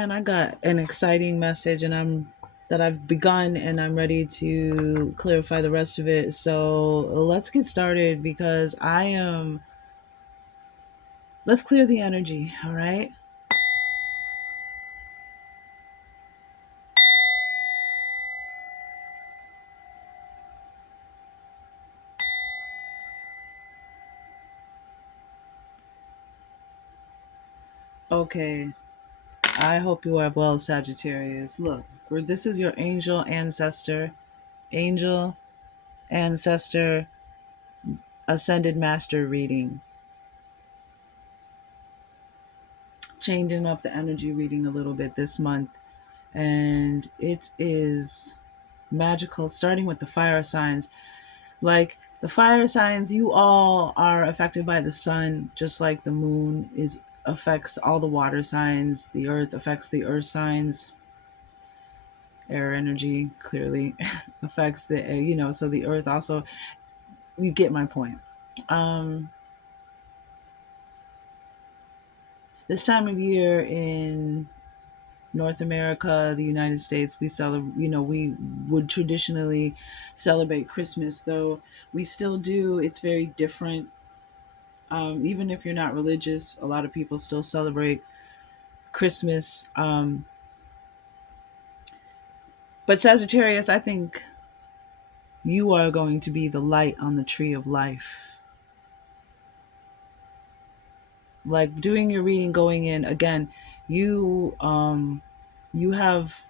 man, I got an exciting message and I've begun and I'm ready to clarify the rest of it. So let's get started because let's clear the energy, all right? Okay. I hope you are well, Sagittarius. Look, this is your angel, ancestor, ascended master reading. Changing up the energy reading a little bit this month. And it is magical, starting with the fire signs. Like the fire signs, you all are affected by the sun, just like the moon is affects all the water signs. The earth affects the earth signs. Air energy clearly affects the air, so the earth also, you get my point. Um, this time of year in North America, the United States, we celebrate, we would traditionally celebrate Christmas, though we still do. It's very different. Even if you're not religious, a lot of people still celebrate Christmas. But Sagittarius, I think you are going to be the light on the tree of life. Like doing your reading, going in again, you have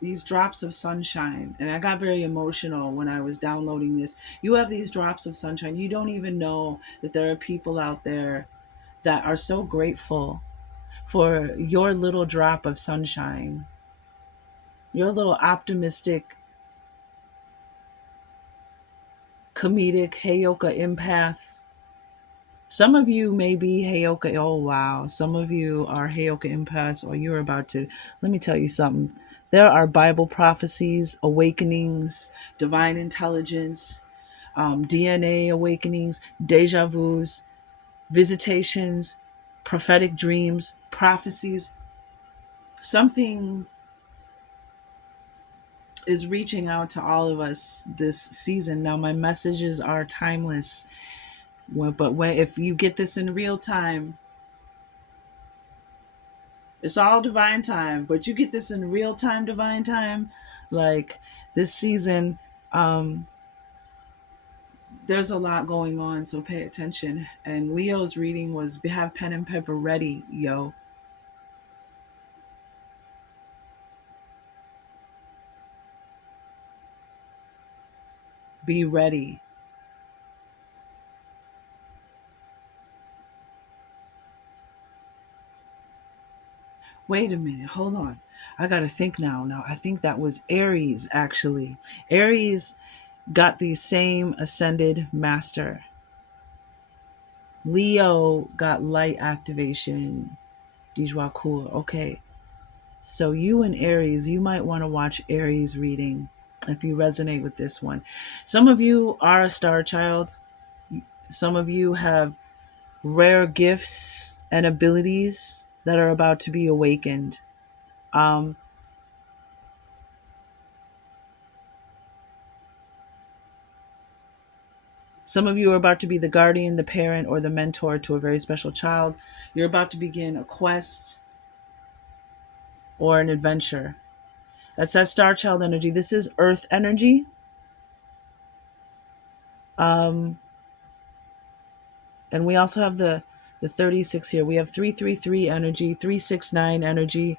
these drops of sunshine, and I got very emotional when I was downloading this. You have these drops of sunshine. You don't even know that there are people out there that are so grateful for your little drop of sunshine, your little optimistic, comedic Heyoka empath. Some of you may be Heyoka. Oh, wow. Some of you are Heyoka empaths, or you're about to. Let me tell you something. There are Bible prophecies, awakenings, divine intelligence, DNA awakenings, deja vus, visitations, prophetic dreams, prophecies. Something is reaching out to all of us this season. Now, my messages are timeless. But if you get this in real time, it's all divine time. But you get this in real time, divine time, like this season. There's a lot going on, so pay attention. And Leo's reading was have pen and paper ready, yo. Be ready. Wait a minute, hold on. I gotta think now. Now I think that was Aries actually. Aries got the same ascended master. Leo got light activation. Dijwa cool. Okay. So you and Aries, you might want to watch Aries reading if you resonate with this one. Some of you are a star child. Some of you have rare gifts and abilities that are about to be awakened. Um, some of you are about to be the guardian, the parent, or the mentor to a very special child. You're about to begin a quest or an adventure. That's that star child energy. This is earth energy. Um, and we also have the 36 here. We have 333 energy, 369 energy.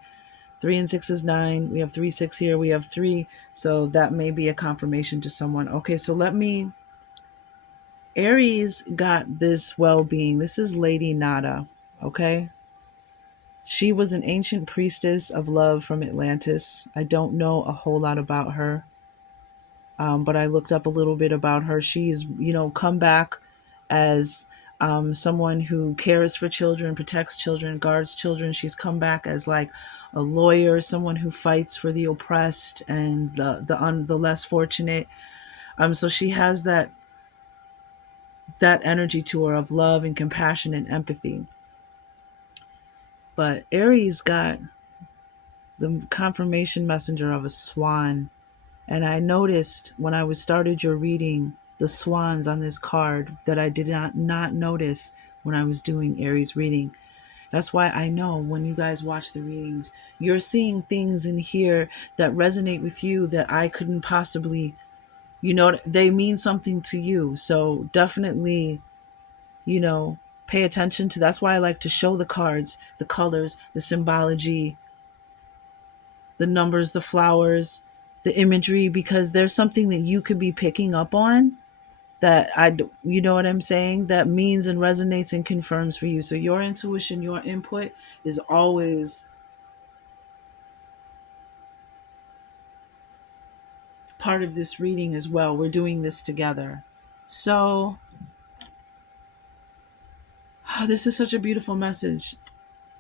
3 and 6 is 9. We have 3 6 here. We have 3. So that may be a confirmation to someone. Okay, so let me. Aries got this well being. This is Lady Nada. Okay. She was an ancient priestess of love from Atlantis. I don't know a whole lot about her, but I looked up a little bit about her. She's, come back as someone who cares for children, protects children, guards children. She's come back as like a lawyer, someone who fights for the oppressed and the less fortunate. So she has that energy to her of love and compassion and empathy. But Aries got the confirmation messenger of a swan. And I noticed when I was started your reading the swans on this card that I did not notice when I was doing Aries reading. That's why I know when you guys watch the readings, you're seeing things in here that resonate with you that I couldn't possibly, they mean something to you. So definitely, you know, pay attention to. That's why I like to show the cards, the colors, the symbology, the numbers, the flowers, the imagery, because there's something that you could be picking up on that you know what I'm saying, that means and resonates and confirms for you. So your intuition, your input is always part of this reading as well. We're doing this together. So, this is such a beautiful message.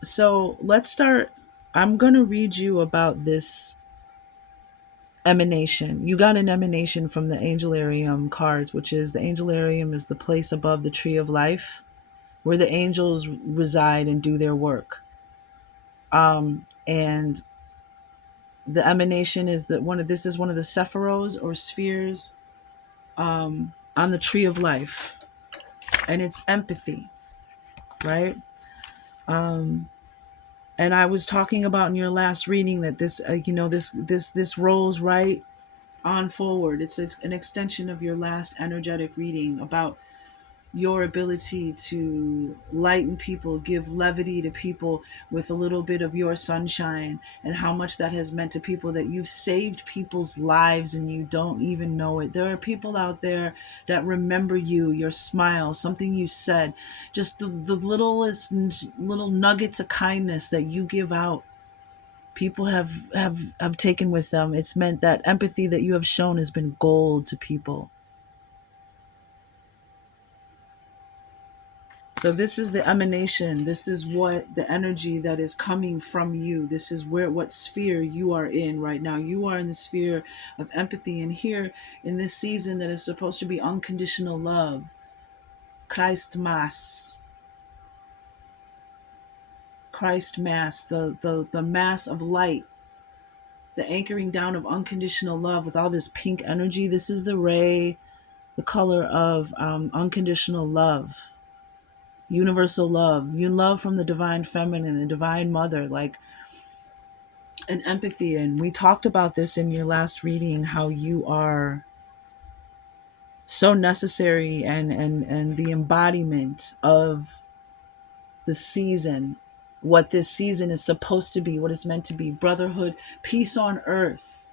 So, let's start. I'm going to read you about this emanation. You got an emanation from the Angelarium cards, which is the Angelarium is the place above the tree of life where the angels reside and do their work. And the emanation is that this is one of the sephiros or spheres on the tree of life, and it's empathy, right? And I was talking about in your last reading that this, this rolls right on forward. It's an extension of your last energetic reading about your ability to lighten people, give levity to people with a little bit of your sunshine, and how much that has meant to people, that you've saved people's lives and you don't even know it. There are people out there that remember you, your smile, something you said, just the littlest little nuggets of kindness that you give out. People have taken with them. It's meant that empathy that you have shown has been gold to people. So this is the emanation. This is what the energy that is coming from you. This is what sphere you are in right now. You are in the sphere of empathy. And here in this season that is supposed to be unconditional love, Christ Mass, Christ Mass, the mass of light, the anchoring down of unconditional love with all this pink energy. This is the ray, the color of unconditional love, universal love, you love from the divine feminine, the divine mother, like an empathy. And we talked about this in your last reading, how you are so necessary and the embodiment of the season, what this season is supposed to be, what it's meant to be: brotherhood, peace on earth,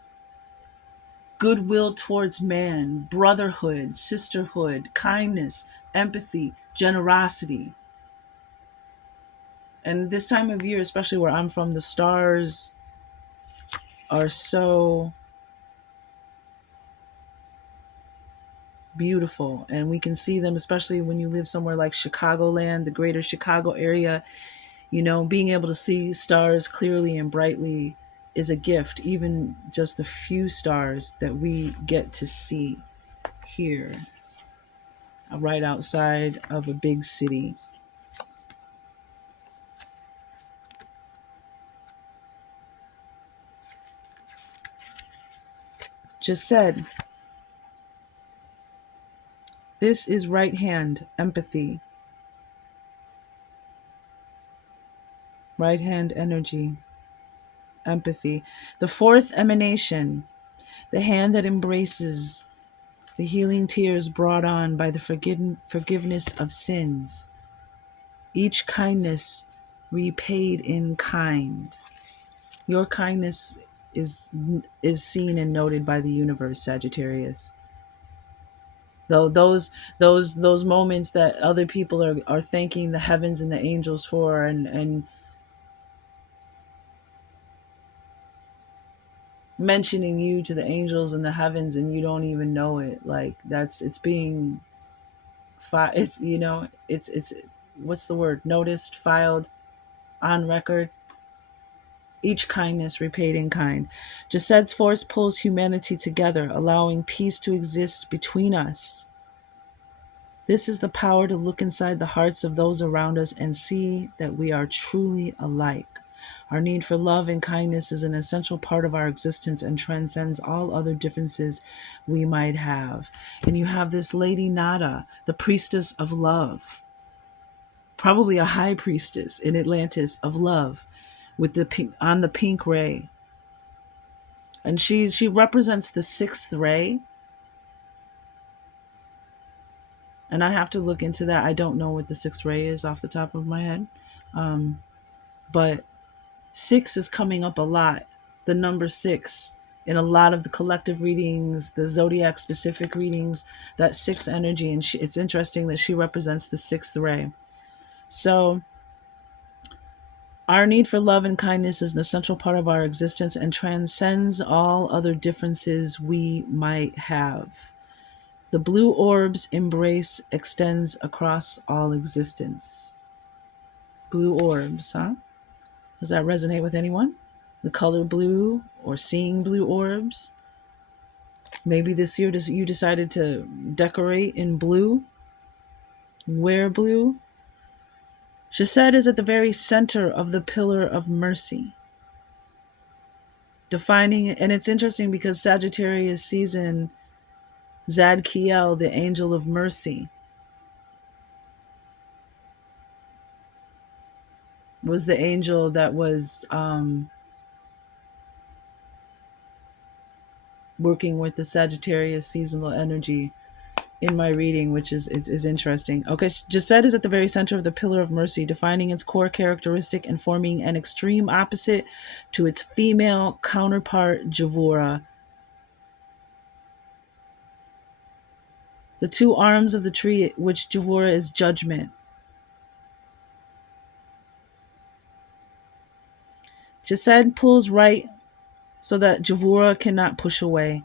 goodwill towards man, brotherhood, sisterhood, kindness, empathy, generosity. And this time of year, especially where I'm from, the stars are so beautiful, and we can see them, especially when you live somewhere like Chicagoland, the greater Chicago area. Being able to see stars clearly and brightly is a gift, even just the few stars that we get to see here right outside of a big city. Just said, this is right hand empathy, right hand energy, empathy. The fourth emanation, the hand that embraces, the healing tears brought on by the forgiveness of sins, each kindness repaid in kind. Your kindness is seen and noted by the universe, Sagittarius. Though those moments that other people are thanking the heavens and the angels for, and mentioning you to the angels and the heavens, and you don't even know it, like it's being it's what's the word, noticed, filed, on record. Each kindness repaid in kind. Jased's force pulls humanity together, allowing peace to exist between us. This is the power to look inside the hearts of those around us and see that we are truly alike. Our need for love and kindness is an essential part of our existence and transcends all other differences we might have. And you have this lady Nada, the priestess of love, probably a high priestess in Atlantis of love, with the pink, on the pink ray, and she represents the sixth ray. And I have to look into that. I don't know what the sixth ray is off the top of my head, but six is coming up a lot. The number six in a lot of the collective readings, the zodiac specific readings, that six energy, and it's interesting that she represents the sixth ray. So our need for love and kindness is an essential part of our existence and transcends all other differences we might have. The blue orb's embrace extends across all existence. Blue orbs, huh? Does that resonate with anyone? The color blue or seeing blue orbs? Maybe this year you decided to decorate in blue, wear blue. Chesed is at the very center of the pillar of mercy, defining, and it's interesting because Sagittarius season, Zadkiel, the angel of mercy, was the angel that was working with the Sagittarius seasonal energy in my reading, which is interesting. Okay, Jased is at the very center of the pillar of mercy, defining its core characteristic and forming an extreme opposite to its female counterpart, Javura. The two arms of the tree, which Javura is judgment. Jased pulls right so that Javura cannot push away.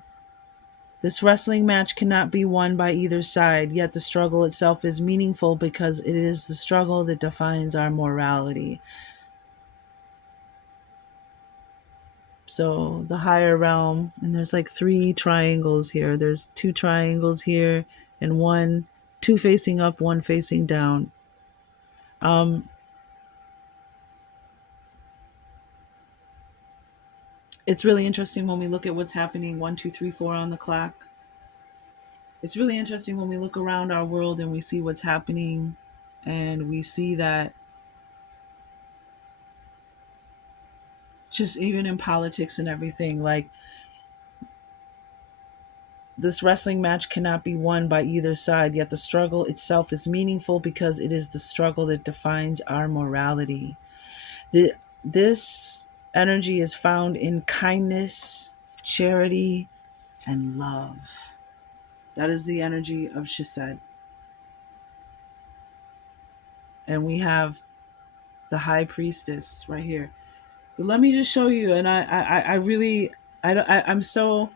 This wrestling match cannot be won by either side, yet the struggle itself is meaningful because it is the struggle that defines our morality. So the higher realm, and there's like three triangles here. There's two triangles here, and one, two facing up, one facing down. It's really interesting when we look at what's happening 1, 2, 3, 4 on the clock. It's really interesting when we look around our world and we see what's happening, and we see that just even in politics and everything, like this wrestling match cannot be won by either side, yet the struggle itself is meaningful because it is the struggle that defines our morality. This energy is found in kindness, charity, and love. That is the energy of Chesed. And we have the high priestess right here. But let me just show you, and I really, I'm so,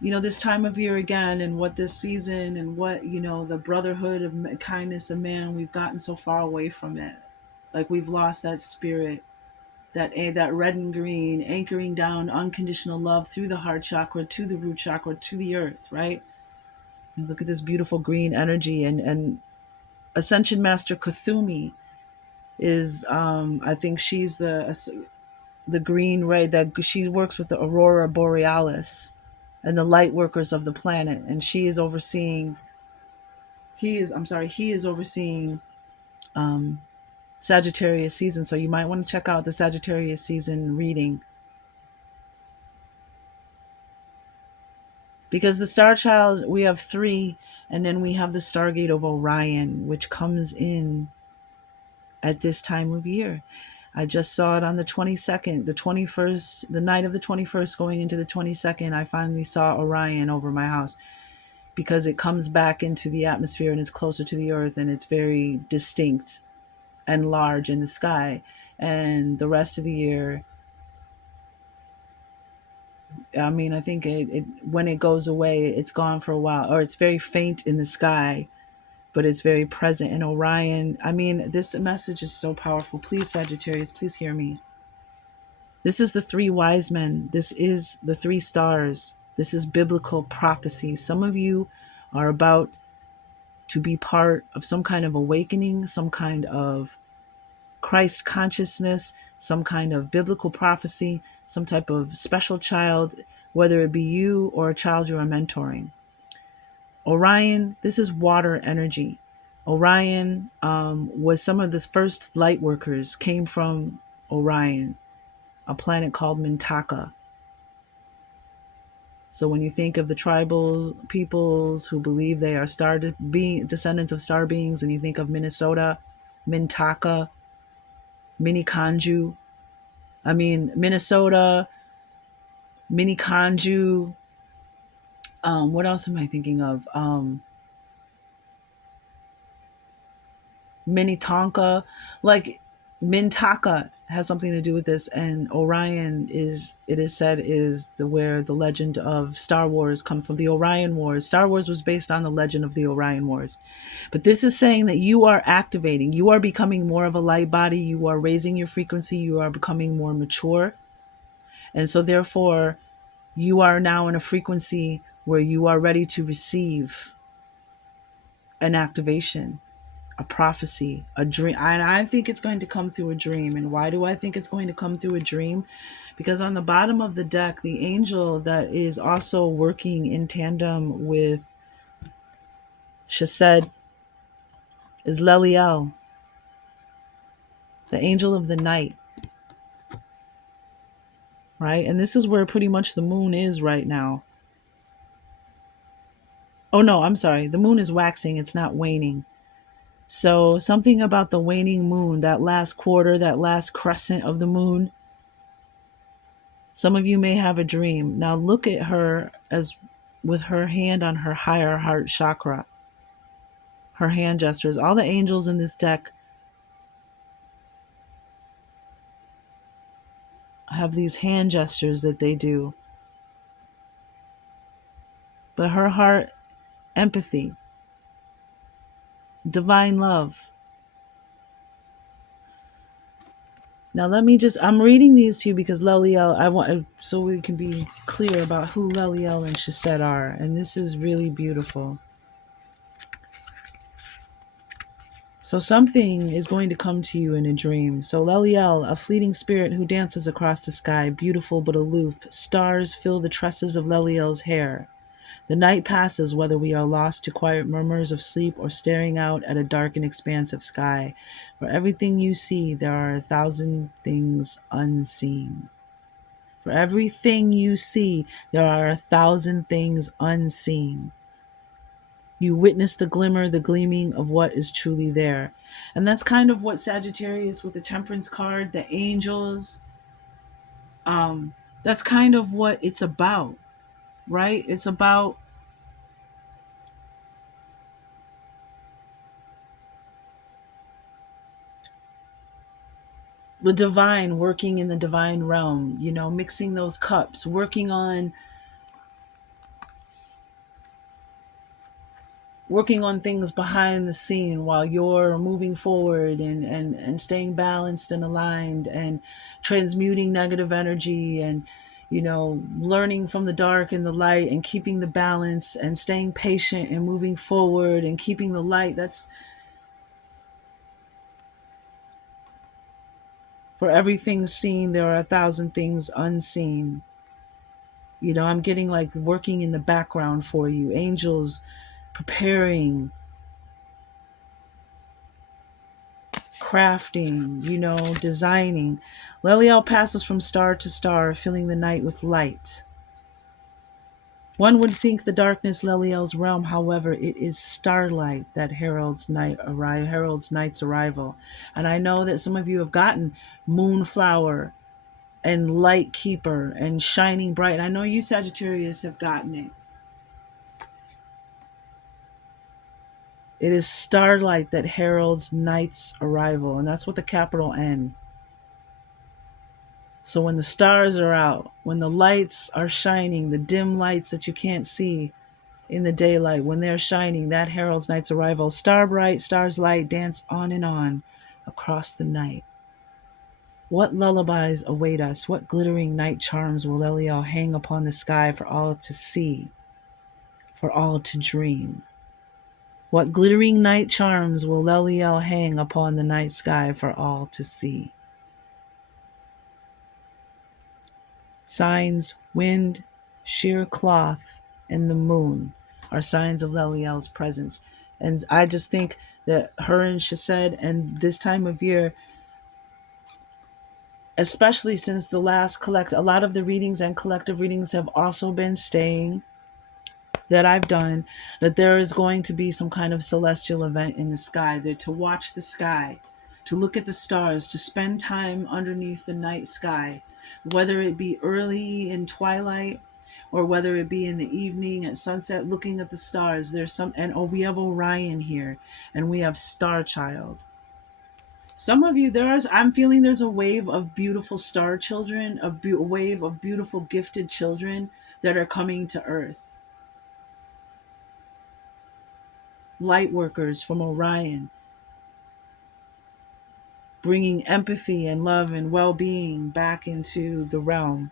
this time of year again, and what this season, and what, the brotherhood of kindness of man, we've gotten so far away from it. Like we've lost that spirit, that red and green, anchoring down unconditional love through the heart chakra, to the root chakra, to the earth, right? And look at this beautiful green energy. And Ascension Master Kuthumi is, I think she's the green ray, that she works with the Aurora Borealis and the light workers of the planet, and he is overseeing Sagittarius season. So you might want to check out the Sagittarius season reading, because the star child, we have 3, and then we have the Stargate of Orion, which comes in at this time of year. I just saw it on the 22nd, the 21st, the night of the 21st going into the 22nd. I finally saw Orion over my house, because it comes back into the atmosphere and it's closer to the earth, and it's very distinct and large in the sky. And the rest of the year, I mean, I think it when it goes away, it's gone for a while, or it's very faint in the sky, but it's very present in Orion. I mean, this message is so powerful. Please, Sagittarius, please hear me. This is the 3 wise men. This is the 3 stars. This is biblical prophecy. Some of you are about to be part of some kind of awakening, some kind of Christ consciousness, some kind of biblical prophecy, some type of special child, whether it be you or a child you are mentoring. Orion, this is water energy. Orion was some of the first light workers, came from Orion, a planet called Mintaka. So when you think of the tribal peoples who believe they are descendants of star beings, and you think of Minnesota, Mintaka, Minnesota, Minikanju. What else am I thinking of? Minnetonka, like Mintaka has something to do with this, and Orion is, it is said, is where the legend of Star Wars comes from. The Orion Wars. Star Wars was based on the legend of the Orion Wars, but this is saying that you are activating, you are becoming more of a light body, you are raising your frequency, you are becoming more mature, and so therefore you are now in a frequency where you are ready to receive an activation, a prophecy, a dream. And I think it's going to come through a dream. And why do I think it's going to come through a dream? Because on the bottom of the deck, the angel that is also working in tandem with Chesed is Leliel, the angel of the night, right? And this is where pretty much the moon is right now. Oh no, I'm sorry. The moon is waxing, it's not waning. So something about the waning moon, that last quarter, that last crescent of the moon, some of you may have a dream. Now look at her as with her hand on her higher heart chakra, her hand gestures. All the angels in this deck have these hand gestures that they do. But her heart, empathy, divine love. Now I'm reading these to you because Leliel, I want, so we can be clear about who Leliel and Chesed are. And this is really beautiful. So something is going to come to you in a dream. So Leliel, a fleeting spirit who dances across the sky, beautiful but aloof. Stars fill the tresses of Leliel's hair. The night passes whether we are lost to quiet murmurs of sleep or staring out at a dark and expansive sky. For everything you see, there are 1,000 things unseen. For everything you see, there are 1,000 things unseen. You witness the glimmer, the gleaming of what is truly there. And that's kind of what Sagittarius with the Temperance card, the angels, that's kind of what it's about, right? It's about the divine, working in the divine realm, mixing those cups, working on things behind the scene while you're moving forward and staying balanced and aligned and transmuting negative energy and learning from the dark and the light and keeping the balance and staying patient and moving forward and keeping the light. That's for everything seen, there are 1,000 things unseen. I'm getting like working in the background for you, angels preparing, crafting, designing. Leliel passes from star to star, filling the night with light. One would think the darkness Leliel's realm, however, it is starlight that heralds night's arrival. And I know that some of you have gotten Moonflower and Light Keeper and Shining Bright. I know you Sagittarius have gotten it. It is starlight that heralds night's arrival, and that's with a capital N. So when the stars are out, when the lights are shining, the dim lights that you can't see in the daylight, when they're shining, that heralds night's arrival. Star bright, stars light, dance on across the night. What lullabies await us? What glittering night charms will Leliel hang upon the sky for all to see, for all to dream? What glittering night charms will Leliel hang upon the night sky for all to see? Signs wind, sheer cloth, and the moon are signs of Leliel's presence. And I just think that her and Shased and this time of year, especially since the last a lot of the readings and collective readings have also been staying that I've done, that there is going to be some kind of celestial event in the sky. There to watch the sky, to look at the stars, to spend time underneath the night sky, whether it be early in twilight or whether it be in the evening at sunset, looking at the stars. There's some, and oh, we have Orion here, and we have Star Child. Some of you, I'm feeling there's a wave of beautiful star children, a wave of beautiful gifted children that are coming to Earth. Light workers from Orion, bringing empathy and love and well-being back into the realm.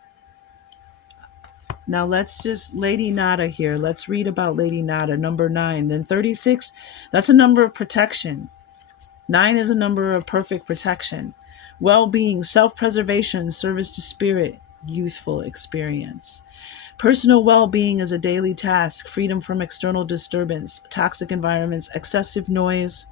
Now let's just, Lady Nada here. Let's read about Lady Nada, number 9. Then 36, that's a number of protection. 9 is a number of perfect protection. Well-being, self-preservation, service to spirit, youthful experience. Personal well-being is a daily task, freedom from external disturbance, toxic environments, excessive noise,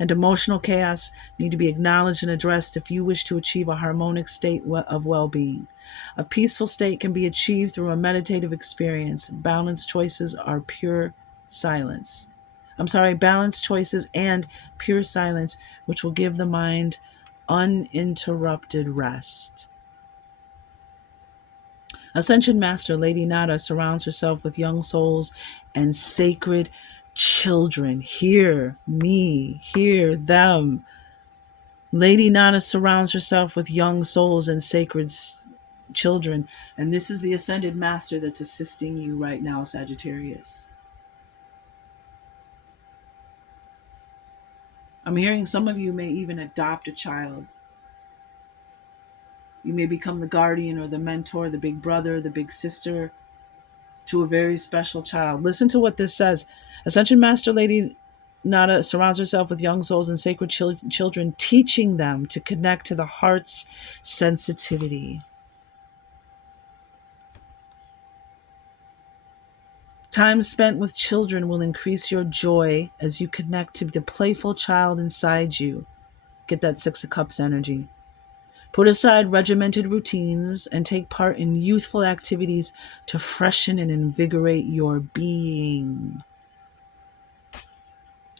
and emotional chaos need to be acknowledged and addressed if you wish to achieve a harmonic state of well-being. A peaceful state can be achieved through a meditative experience. Balanced choices are pure silence. Balanced choices and pure silence, which will give the mind uninterrupted rest. Ascension Master Lady Nada surrounds herself with young souls and sacred children. Hear me, hear them. Lady Nada surrounds herself with young souls and sacred children. And this is the Ascended Master that's assisting you right now, Sagittarius. I'm hearing some of you may even adopt a child. You may become the guardian or the mentor, the big brother, the big sister to a very special child. Listen to what this says. Ascension Master Lady Nada surrounds herself with young souls and sacred children, teaching them to connect to the heart's sensitivity. Time spent with children will increase your joy as you connect to the playful child inside you. Get that 6 of Cups energy. Put aside regimented routines and take part in youthful activities to freshen and invigorate your being.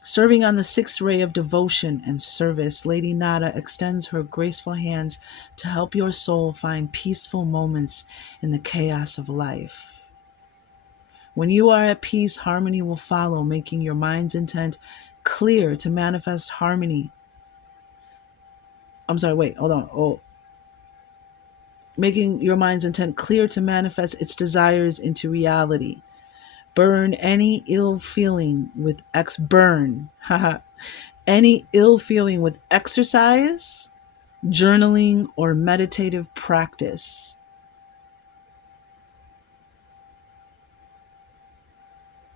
Serving on the 6th ray of devotion and service, Lady Nada extends her graceful hands to help your soul find peaceful moments in the chaos of life. When you are at peace, harmony will follow, making your mind's intent clear to manifest harmony. Making your mind's intent clear to manifest its desires into reality. Burn any ill feeling with any ill feeling with exercise, journaling, or meditative practice.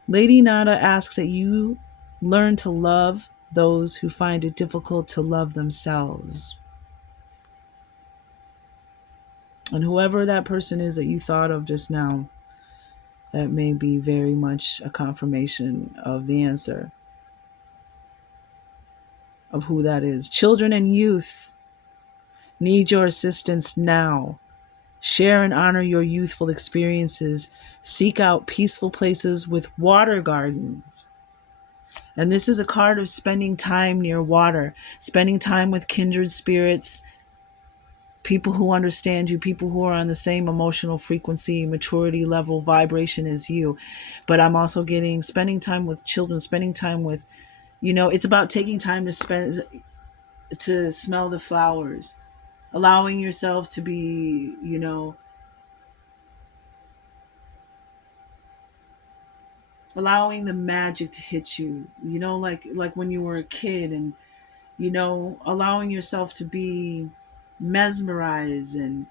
Lady Nada asks that you learn to love those who find it difficult to love themselves. And whoever that person is that you thought of just now, that may be very much a confirmation of the answer of who that is. Children and youth need your assistance now. Share and honor your youthful experiences. Seek out peaceful places with water gardens. And this is a card of spending time near water, spending time with kindred spirits, people who understand you, people who are on the same emotional frequency, maturity level, vibration as you. But I'm also getting spending time with children, spending time with, it's about taking time to smell the flowers, allowing yourself to be, allowing the magic to hit you, like when you were a kid, and allowing yourself to be mesmerized. And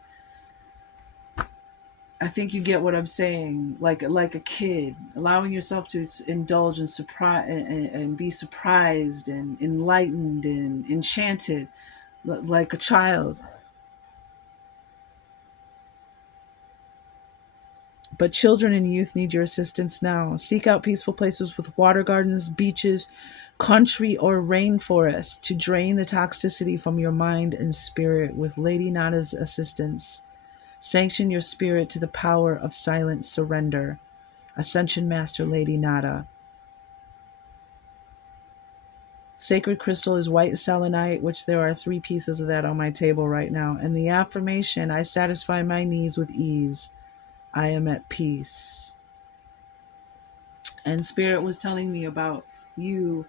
I think you get what I'm saying, like a kid, allowing yourself to indulge and surprise and be surprised and enlightened and enchanted, like a child. But children and youth need your assistance now. Seek out peaceful places with water gardens, beaches, country, or rainforest to drain the toxicity from your mind and spirit with Lady Nada's assistance. Sanction your spirit to the power of silent surrender. Ascension Master Lady Nada. Sacred crystal is white selenite, which there are 3 pieces of that on my table right now. And the affirmation, I satisfy my needs with ease. I am at peace. And Spirit was telling me about you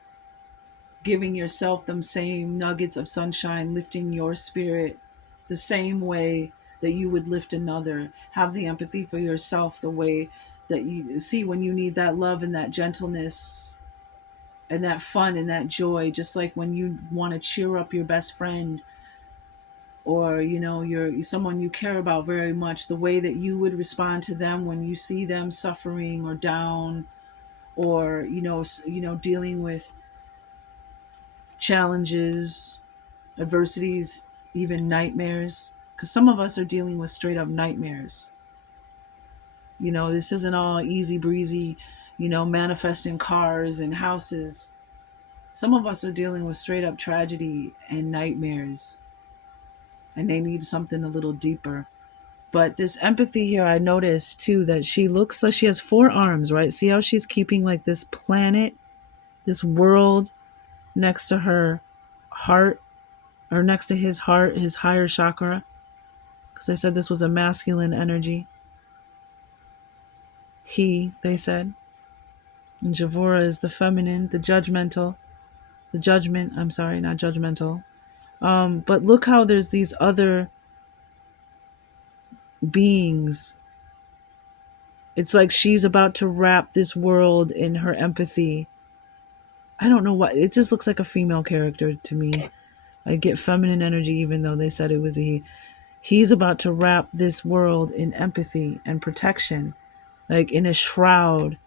giving yourself them same nuggets of sunshine, lifting your spirit the same way that you would lift another. Have the empathy for yourself the way that you see when you need that love and that gentleness and that fun and that joy, just like when you want to cheer up your best friend or you're someone you care about very much, the way that you would respond to them when you see them suffering or down or dealing with challenges, adversities, even nightmares, because some of us are dealing with straight up nightmares. This isn't all easy breezy, manifesting cars and houses. Some of us are dealing with straight up tragedy and nightmares, and they need something a little deeper. But this empathy here, I noticed too that she looks like she has 4 arms, right? See how she's keeping like this planet, this world next to her heart, or next to his heart, his higher chakra. Because they said this was a masculine energy. He, they said. And Javora is the feminine, the judgmental, the judgment. I'm sorry, not judgmental. But look how there's these other beings. It's like she's about to wrap this world in her empathy. I don't know what. It just looks like a female character to me. I get feminine energy even though they said it was a he. He's about to wrap this world in empathy and protection, like in a shroud.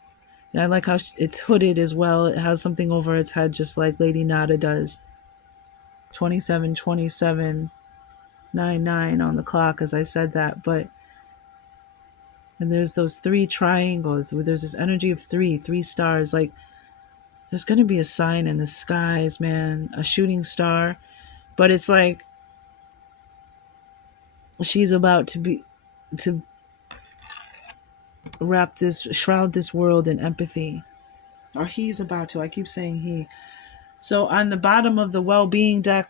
And I like how it's hooded as well. It has something over its head, just like Lady Nada does. 27, 27, 99 on the clock, as I said that. But and there's those 3 triangles. There's this energy of three stars. Like there's gonna be a sign in the skies, man, a shooting star. But it's like she's about to shroud this world in empathy, or he's about to. I keep saying he. So on the bottom of the well-being deck,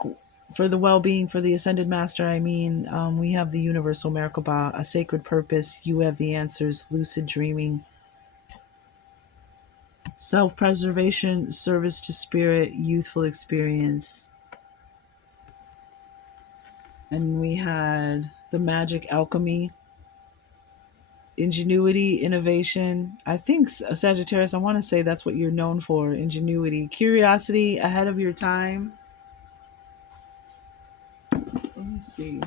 for the well-being for the ascended master, we have the universal Merkaba, a sacred purpose. You have the answers. Lucid dreaming, self-preservation, service to spirit, youthful experience, and we had the magic alchemy, ingenuity, innovation. I think Sagittarius, I want to say that's what you're known for: ingenuity, curiosity, ahead of your time. Let me see.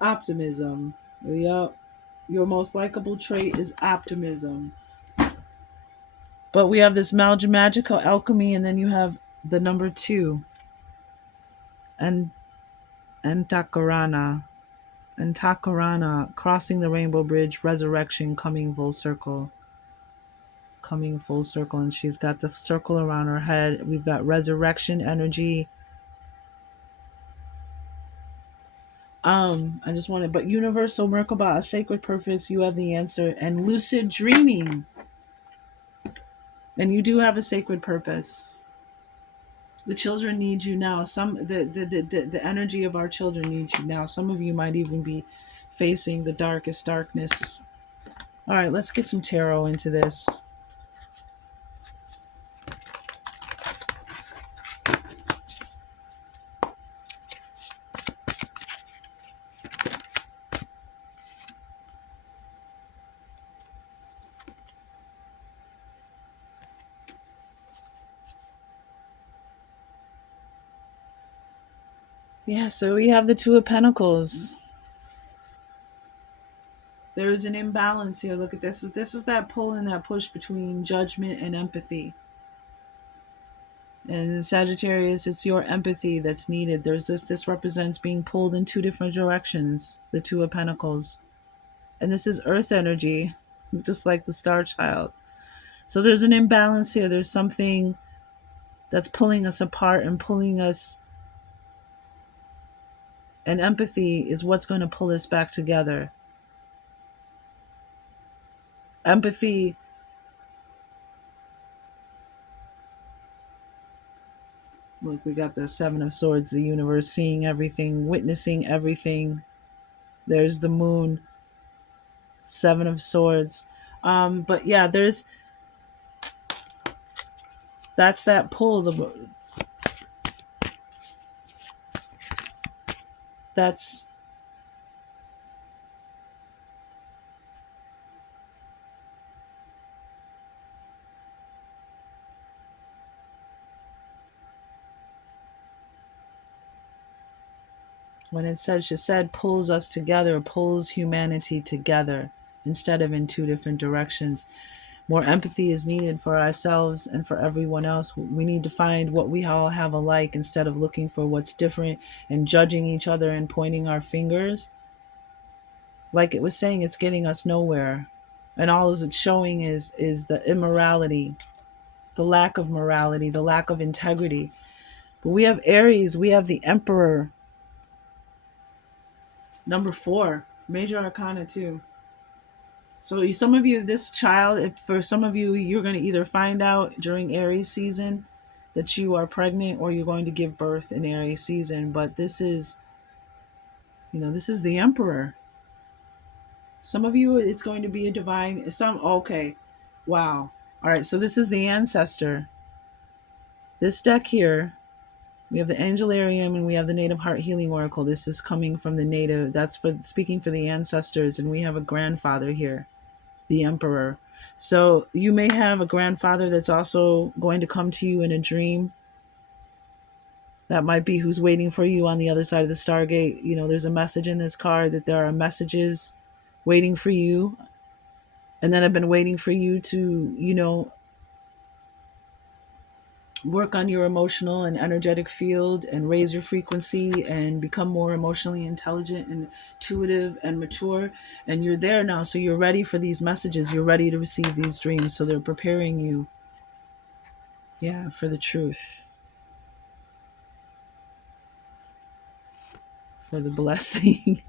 Optimism. Yep. Your most likable trait is optimism. But we have this magical alchemy, and then you have the number 2, and Antakarana. Antakarana, crossing the rainbow bridge, resurrection, coming full circle. Coming full circle. And she's got the circle around her head. We've got resurrection energy. I just wanted, but universal Merkaba, a sacred purpose, you have the answer, and lucid dreaming. And you do have a sacred purpose. The children need you now. The energy of our children needs you now. Some of you might even be facing the darkest darkness. All right, let's get some tarot into this. Yeah, so we have the 2 of Pentacles. There's an imbalance here. Look at this. This is that pull and that push between judgment and empathy. And in Sagittarius, it's your empathy that's needed. There's this represents being pulled in two different directions, the Two of Pentacles. And this is earth energy, just like the star child. So there's an imbalance here. There's something that's pulling us apart and pulling us, and empathy is what's going to pull us back together. Empathy, look, we got the Seven of Swords, the universe, seeing everything, witnessing everything. There's the moon, Seven of Swords. But yeah, that's that pull. That's when it said, she said, pulls us together, pulls humanity together instead of in two different directions. More empathy is needed for ourselves and for everyone else. We need to find what we all have alike instead of looking for what's different and judging each other and pointing our fingers. Like it was saying, it's getting us nowhere. And all it's showing is the immorality, the lack of morality, the lack of integrity. But we have Aries, we have the Emperor, number 4, major arcana too. So some of you, this child, if for some of you, you're going to either find out during Aries season that you are pregnant or you're going to give birth in Aries season. But this is, this is the Emperor. Some of you, it's going to be a divine, okay. Wow. All right. So this is the ancestor. This deck here, we have the Angelarium and we have the Native Heart Healing Oracle. This is coming from the native, that's for speaking for the ancestors. And we have a grandfather here, the Emperor. So you may have a grandfather that's also going to come to you in a dream. That might be who's waiting for you on the other side of the Stargate. There's a message in this card that there are messages waiting for you. And then I've been waiting for you to, work on your emotional and energetic field and raise your frequency and become more emotionally intelligent and intuitive and mature. And you're there now. So you're ready for these messages. You're ready to receive these dreams. So they're preparing you, yeah, for the truth, for the blessing.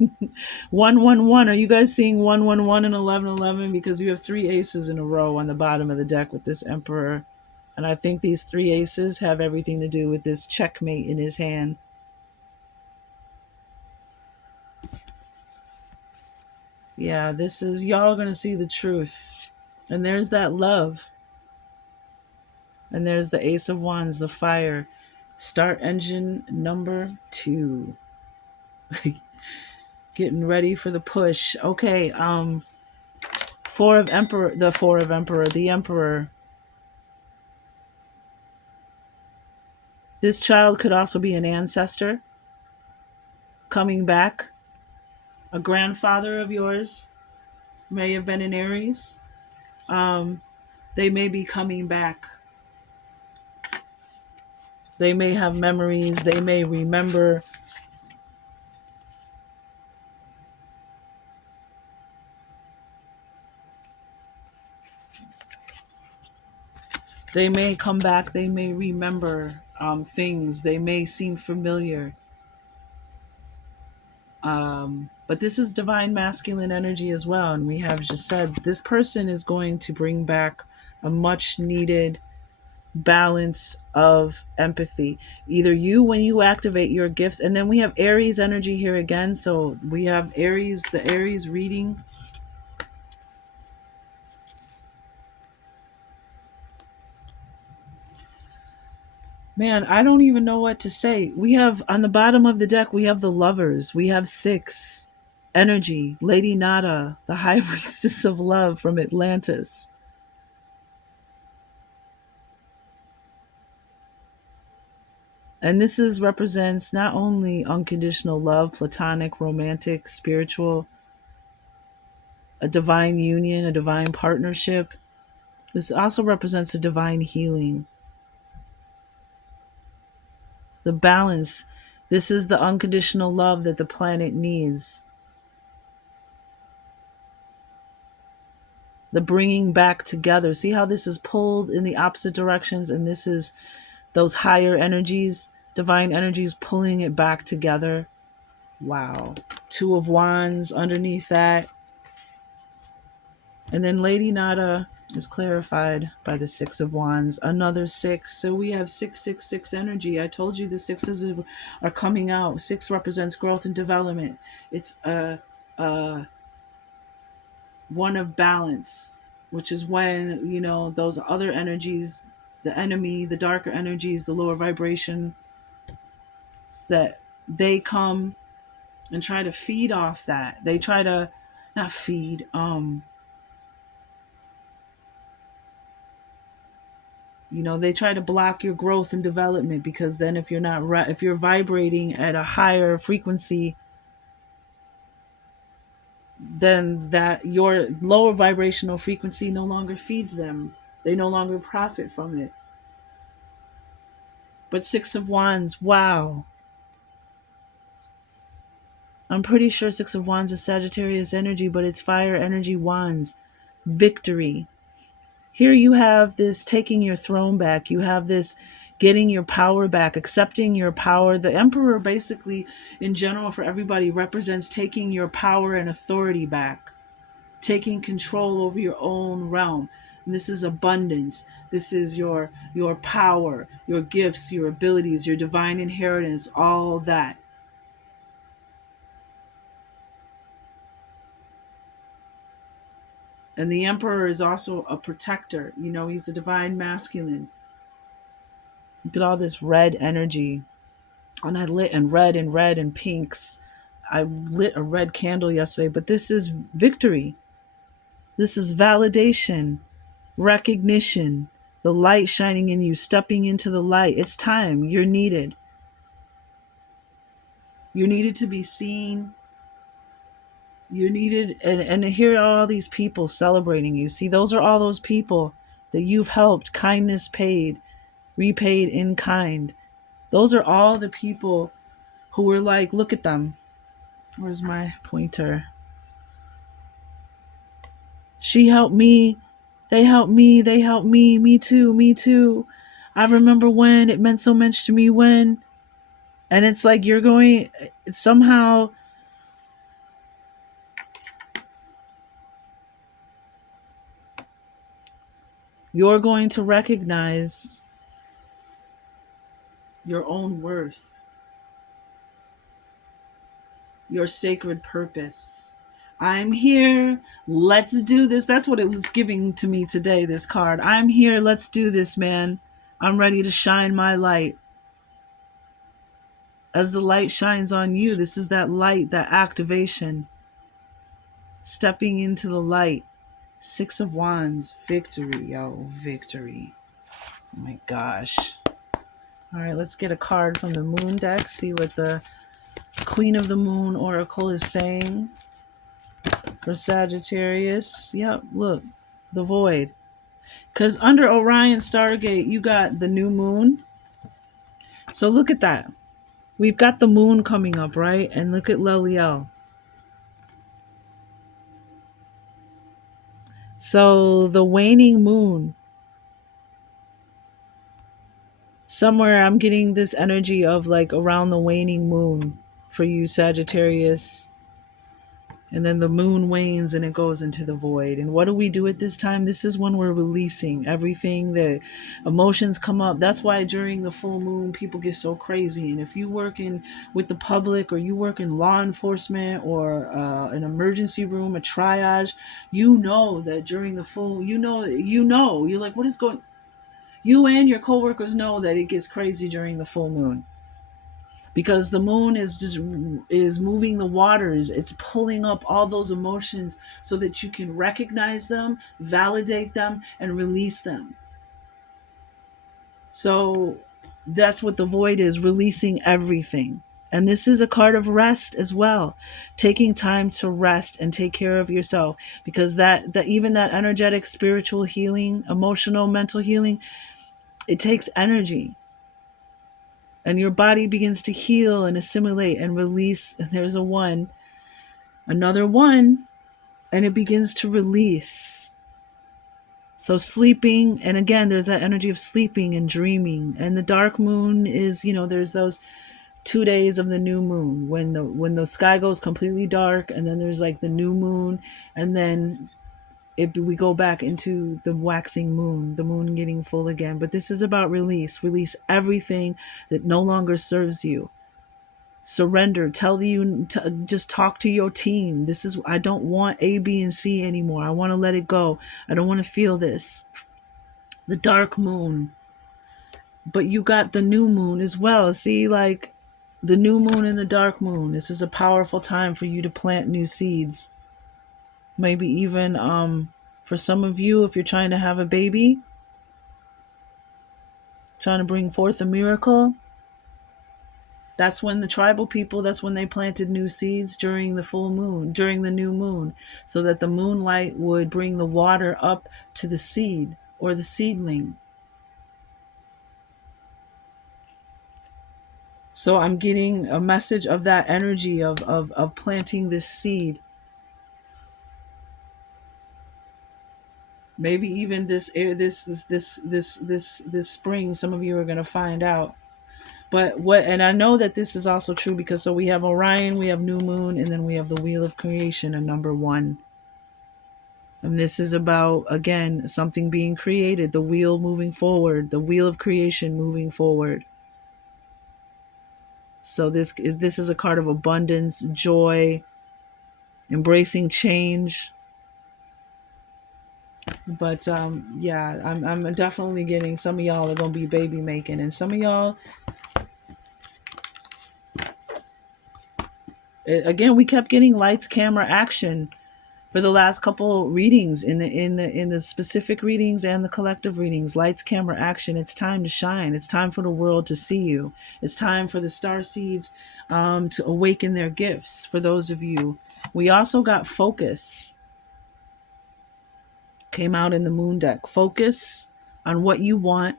111. Are you guys seeing 111 and 1111? Because you have 3 aces in a row on the bottom of the deck with this Emperor. And I think these 3 aces have everything to do with this checkmate in his hand. Yeah, this is, y'all going to see the truth. And there's that love. And there's the Ace of Wands, the fire. Start engine number 2. Getting ready for the push. Okay, Four of Emperor, the Emperor. This child could also be an ancestor coming back. A grandfather of yours may have been in Aries. They may be coming back. They may have memories. They may remember. They may come back. They may remember things. They may seem familiar. But this is divine masculine energy as well. And we have just said this person is going to bring back a much needed balance of empathy. Either you, when you activate your gifts, and then we have Aries energy here again. So we have Aries, the Aries reading. Man, I don't even know what to say. We have on the bottom of the deck, we have the Lovers. We have 6 energy, Lady Nada, the High Priestess of Love from Atlantis. And this is represents not only unconditional love, platonic, romantic, spiritual, a divine union, a divine partnership. This also represents a divine healing, the balance. This is the unconditional love that the planet needs, the bringing back together. See how this is pulled in the opposite directions, and this is those higher energies, divine energies pulling it back together. Wow. Two of Wands underneath that. And then Lady Nada is clarified by the Six of Wands, another six. So we have 666 energy. I told you the sixes are coming out. Six represents growth and development. It's a one of balance, which is when, those other energies, the enemy, the darker energies, the lower vibration, that they come and try to feed off that. They try to not feed, they try to block your growth and development, because then if you're not right, if you're vibrating at a higher frequency, then that your lower vibrational frequency no longer feeds them. They no longer profit from it. But Six of Wands, wow. I'm pretty sure Six of Wands is Sagittarius energy, but it's fire energy wands. Victory. Here you have this taking your throne back. You have this getting your power back, accepting your power. The Emperor, basically, in general, for everybody, represents taking your power and authority back, taking control over your own realm. And this is abundance. This is your power, your gifts, your abilities, your divine inheritance, all that. And the Emperor is also a protector. He's the divine masculine. Look at all this red energy. And I lit in red and red and pinks. I lit a red candle yesterday, but this is victory. This is validation, recognition, the light shining in you, stepping into the light. It's time. You're needed. You're needed to be seen. You're needed. And here are all these people celebrating you. See, those are all those people that you've helped. Kindness paid, repaid in kind. Those are all the people who were like, look at them. Where's my pointer? She helped me. They helped me. They helped me. Me too. Me too. I remember when it meant so much to me when. And it's like you're going, somehow, you're going to recognize your own worth, your sacred purpose. I'm here. Let's do this. That's what it was giving to me today, this card. I'm here. Let's do this, man. I'm ready to shine my light. As the light shines on you, this is that light, that activation. Stepping into the light. Six of Wands. Victory, yo. Victory. Oh my gosh. All right, let's get a card from the Moon deck. See what the Queen of the Moon Oracle is saying for Sagittarius. Yep, look. The Void. Because under Orion Stargate, you got the new moon. So look at that. We've got the moon coming up, right? And look at Leliel. So the waning moon. Somewhere I'm getting this energy of like around the waning moon for you, Sagittarius. And then the moon wanes and it goes into the void. And what do we do at this time? This is when we're releasing everything. The emotions come up. That's why during the full moon, people get so crazy. And if you work with the public, or you work in law enforcement, or an emergency room, a triage, you know that during the full, you're like, what is going? You and your coworkers know that it gets crazy during the full moon, because the moon is moving the waters. It's pulling up all those emotions so that you can recognize them, validate them, and release them. So that's what the void is, releasing everything. And this is a card of rest as well, taking time to rest and take care of yourself, because that even that energetic spiritual healing, emotional, mental healing, it takes energy. And your body begins to heal and assimilate and release. And there's a one, another one, and it begins to release. So sleeping, and again, there's that energy of sleeping and dreaming. And the dark moon is, there's those 2 days of the new moon when the sky goes completely dark, and then there's like the new moon, and then we go back into the waxing moon, the moon getting full again. But this is about release everything that no longer serves you. Surrender, just talk to your team. I don't want A, B, and C anymore. I want to let it go. I don't want to feel this. The dark moon, but you got the new moon as well. See, like the new moon and the dark moon. This is a powerful time for you to plant new seeds. Maybe even for some of you, if you're trying to have a baby, trying to bring forth a miracle, that's when the tribal people, that's when they planted new seeds during the full moon, during the new moon, so that the moonlight would bring the water up to the seed or the seedling. So I'm getting a message of that energy of planting this seed. Maybe even this spring, some of you are going to find out. But and I know that this is also true, because so we have Orion, we have new moon, and then we have the wheel of creation, a number one. And this is about, again, something being created, the wheel moving forward, the wheel of creation moving forward. So this is a card of abundance, joy, embracing change. But yeah, I'm definitely getting some of y'all are gonna be baby making, and some of y'all, again, we kept getting lights, camera, action for the last couple readings, in the specific readings and the collective readings. Lights, camera, action. It's time to shine. It's time for the world to see you. It's time for the star seeds to awaken their gifts. For those of you, we also got focus. Came out in the moon deck. Focus on what you want.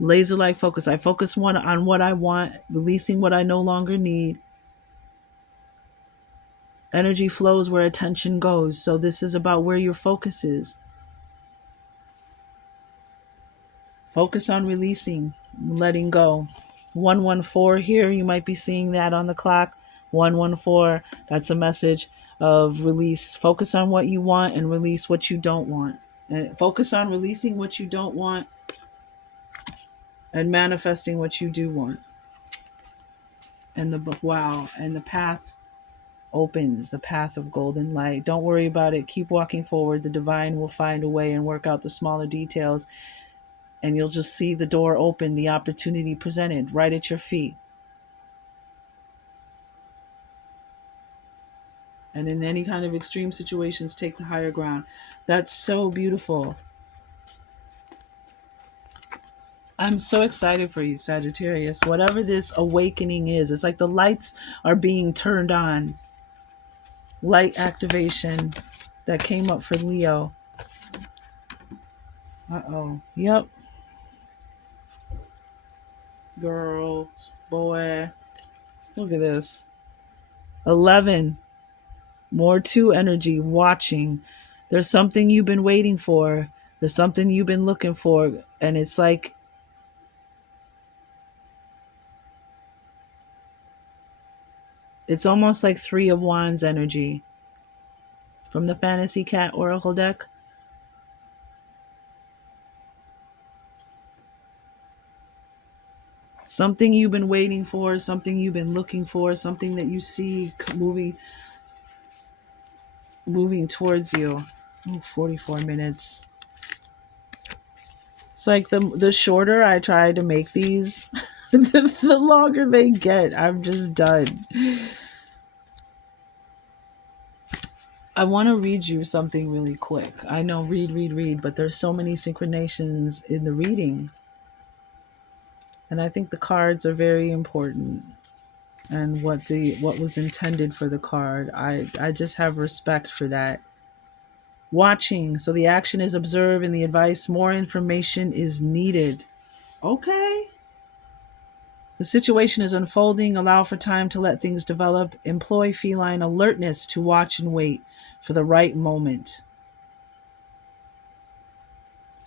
Laser like focus. I focus on what I want, releasing what I no longer need. Energy flows where attention goes. So this is about where your focus is. Focus on releasing, letting go. 114 here, you might be seeing that on the clock. 114, that's a message of release. Focus on what you want and release what you don't want. And focus on releasing what you don't want and manifesting what you do want. And the path opens, the path of golden light. Don't worry about it. Keep walking forward. The divine will find a way and work out the smaller details. And you'll just see the door open, the opportunity presented right at your feet. And in any kind of extreme situations, take the higher ground. That's so beautiful. I'm so excited for you, Sagittarius. Whatever this awakening is, it's like the lights are being turned on. Light activation that came up for Leo. Uh-oh. Yep. Girls, boy. Look at this. 11. More 2 energy, watching. There's something you've been waiting for. There's something you've been looking for. And it's like, it's almost like 3 of Wands energy from the Fantasy Cat Oracle deck. Something you've been waiting for, something you've been looking for, something that you see moving towards you. 44 minutes. It's like the shorter I try to make these, the longer they get. I'm just done. I want to read you something really quick. I know read, but there's so many synchronations in the reading. And I think the cards are very important. and what was intended for the card. I just have respect for that. Watching. So the action is observe and the advice, more information is needed. Okay. The situation is unfolding. Allow for time to let things develop. Employ feline alertness to watch and wait for the right moment.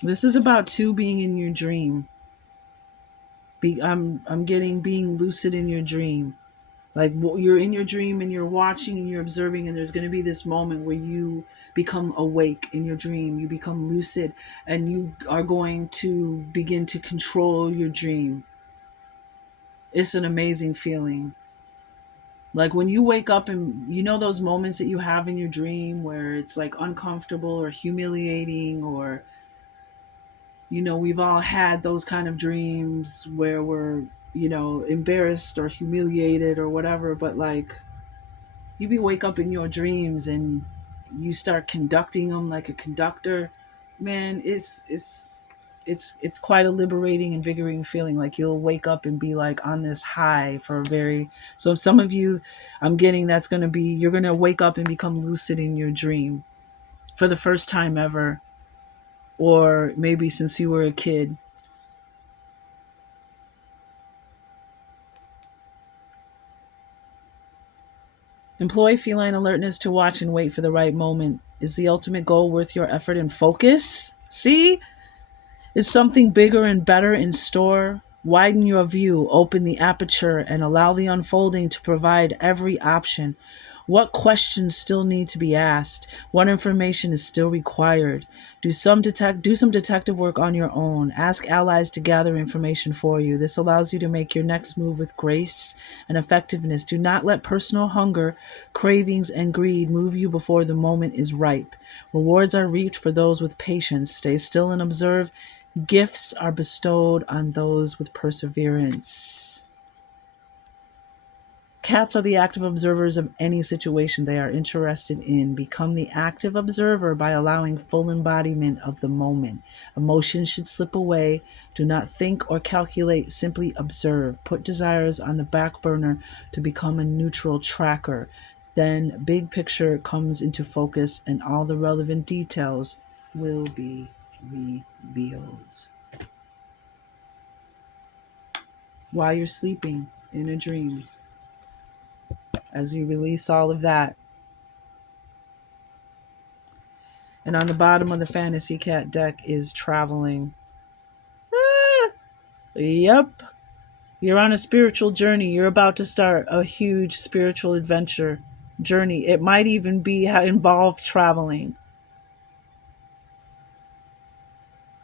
This is about two being in your dream. I'm getting being lucid in your dream. Like you're in your dream and you're watching and you're observing, and there's going to be this moment where you become awake in your dream. You become lucid, and you are going to begin to control your dream. It's an amazing feeling. Like when you wake up and you know those moments that you have in your dream where it's like uncomfortable or humiliating, or we've all had those kind of dreams where we're, embarrassed or humiliated or whatever, but like you be wake up in your dreams and you start conducting them like a conductor. Man, it's quite a liberating, invigorating feeling. Like you'll wake up and be like on this high for a very. So some of you, I'm getting that's going to be, you're going to wake up and become lucid in your dream for the first time ever, or maybe since you were a kid. Employ feline alertness to watch and wait for the right moment. Is the ultimate goal worth your effort and focus? See, is something bigger and better in store? Widen your view, open the aperture, and allow the unfolding to provide every option. What questions still need to be asked? What information is still required? Do some detective work on your own. Ask allies to gather information for you. This allows you to make your next move with grace and effectiveness. Do not let personal hunger, cravings, and greed move you before the moment is ripe. Rewards are reaped for those with patience. Stay still and observe. Gifts are bestowed on those with perseverance. Cats are the active observers of any situation they are interested in. Become the active observer by allowing full embodiment of the moment. Emotions should slip away. Do not think or calculate, simply observe. Put desires on the back burner to become a neutral tracker. Then big picture comes into focus and all the relevant details will be revealed. While you're sleeping in a dream, as you release all of that. And on the bottom of the fantasy cat deck is traveling. Ah, yep. You're on a spiritual journey. You're about to start a huge spiritual adventure journey. It might even be involve traveling.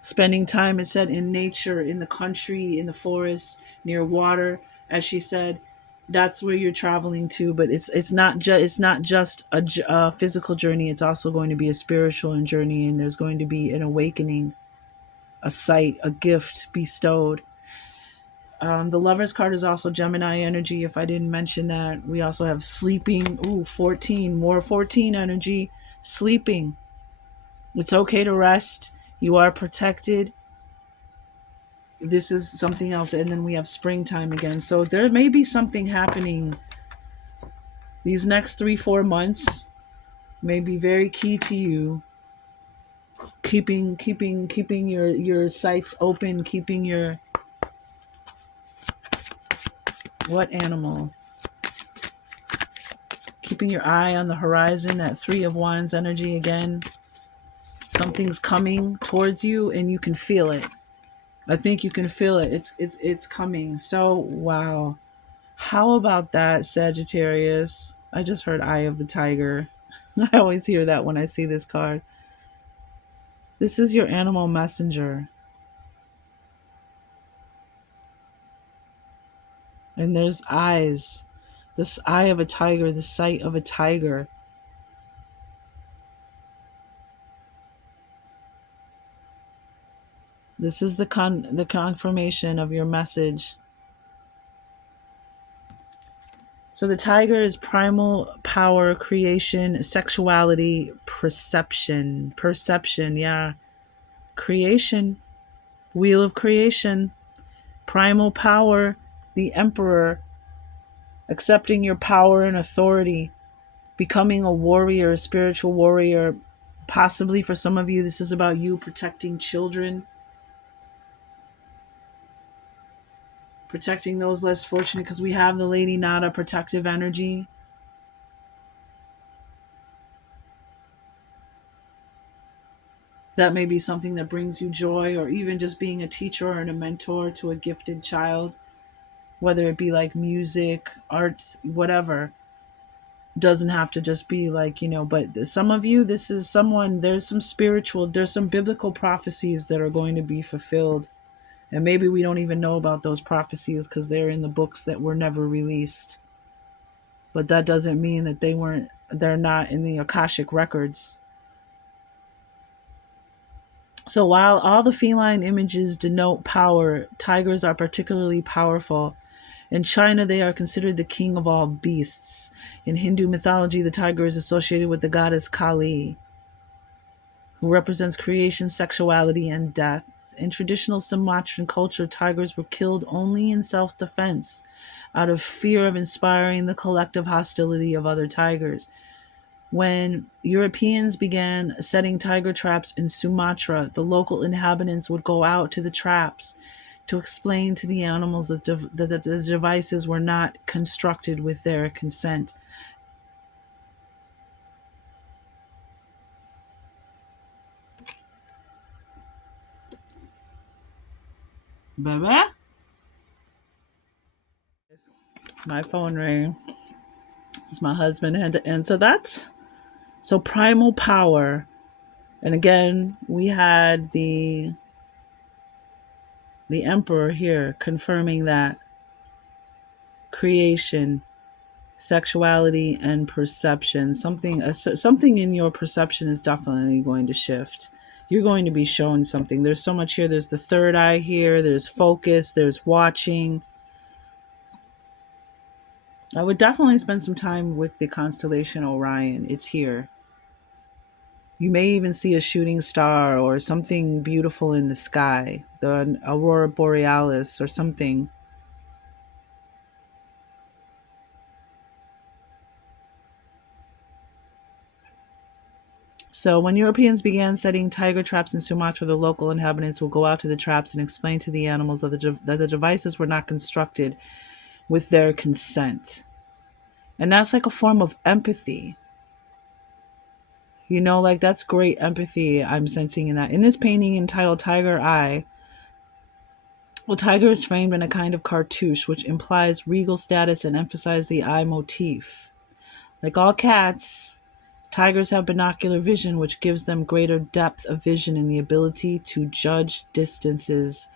Spending time, it said, in nature, in the country, in the forest, near water, as she said. That's where you're traveling to, but it's not just a physical journey. It's also going to be a spiritual journey, and there's going to be an awakening, a sight, a gift bestowed. The Lover's card is also Gemini energy. If I didn't mention that, we also have sleeping. Ooh, 14, more 14 energy. Sleeping. It's okay to rest. You are protected. This is something else. And then we have springtime again. So there may be something happening these next 3-4 months. May be very key to you. Keeping your sights open, keeping your what animal? Keeping your eye on the horizon, that 3 of Wands energy again. Something's coming towards you and you can feel it. I think you can feel it. It's coming. So wow. How about that, Sagittarius? I just heard Eye of the Tiger. I always hear that when I see this card. This is your animal messenger. And there's eyes. This eye of a tiger, the sight of a tiger. This is the confirmation of your message. So the tiger is primal power, creation, sexuality, perception. Perception, yeah. Creation. Wheel of creation. Primal power, the emperor. accepting your power and authority, becoming a warrior, a spiritual warrior. Possibly for some of you, this is about you protecting children, protecting those less fortunate, because we have the Lady Nada protective energy. That may be something that brings you joy, or even just being a teacher and a mentor to a gifted child, whether it be like music, arts, whatever. Doesn't have to just be like, but some of you, this is someone, there's some biblical prophecies that are going to be fulfilled. And maybe we don't even know about those prophecies because they're in the books that were never released. But that doesn't mean that they're not in the Akashic records. So while all the feline images denote power, tigers are particularly powerful. In China, they are considered the king of all beasts. In Hindu mythology, the tiger is associated with the goddess Kali, who represents creation, sexuality, and death. In traditional Sumatran culture, tigers were killed only in self defense, out of fear of inspiring the collective hostility of other tigers. When Europeans began setting tiger traps in Sumatra, the local inhabitants would go out to the traps to explain to the animals that the devices were not constructed with their consent. Baby? My phone rang. It's my husband. And so primal power. And again, we had the emperor here confirming that creation, sexuality, and perception, something in your perception is definitely going to shift. You're going to be shown something. There's so much here. There's the third eye here. There's focus. There's watching. I would definitely spend some time with the constellation Orion. It's here. You may even see a shooting star or something beautiful in the sky, the aurora borealis or something. So when Europeans began setting tiger traps in Sumatra, the local inhabitants would go out to the traps and explain to the animals that the devices were not constructed with their consent. And that's like a form of empathy. Like that's great empathy I'm sensing in that. In this painting entitled Tiger Eye, well, tiger is framed in a kind of cartouche, which implies regal status and emphasizes the eye motif. Like all cats, tigers have binocular vision, which gives them greater depth of vision and the ability to judge distances